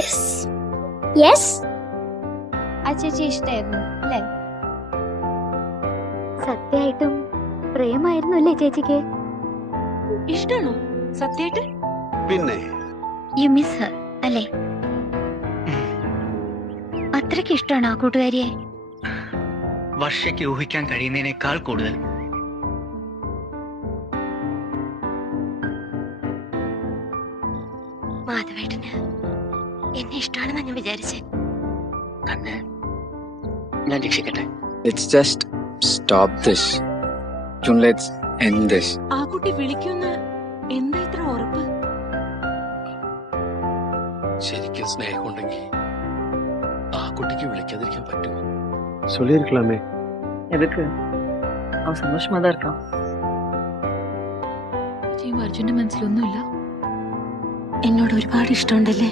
Yes yes. ആ ചേച്ചി ഇഷ്ടായിരുന്നു അല്ലേ? സത്യമായിട്ടും പ്രേമായിരുന്നു അല്ലേ ചേച്ചിക്ക്? ഇഷ്ടാണോ സത്യായിട്ട്? പിന്നെ യു മിസ് ഹർ അല്ലേ? അത്രയ്ക്ക് ഇഷ്ടമാണോ ആ കൂട്ടുകാരിയെ? വർഷയ്ക്ക് ഊഹിക്കാൻ കഴിയുന്നതിനേക്കാൾ കൂടുതൽ. മാധവേട്ടന് എന്നെ ഇഷ്ടമാണെന്നാ ഞാൻ വിചാരിച്ചേ. തന്നെ ഞാൻ രക്ഷിക്കട്ടെ. Let's just stop this. June, let's end this. ആ കുട്ടി വിളിക്കുന്ന് എന്താ ഇത്ര ഉറപ്പ്? ശരിക്കും സ്നേഹമുണ്ടെങ്കിൽ ആ കുട്ടിക്ക് വിളിക്കാതിരിക്കാൻ പറ്റുമോ? சொல்லியிருக்கலாமே. எதுக்கு? அவன் சந்தோஷமா தான் இருக்கான். അർജുന്റെ മനസ്സിലൊന്നുമില്ല. എന്നോട് ഒരുപാട് ഇഷ്ടമുണ്ടല്ലേ?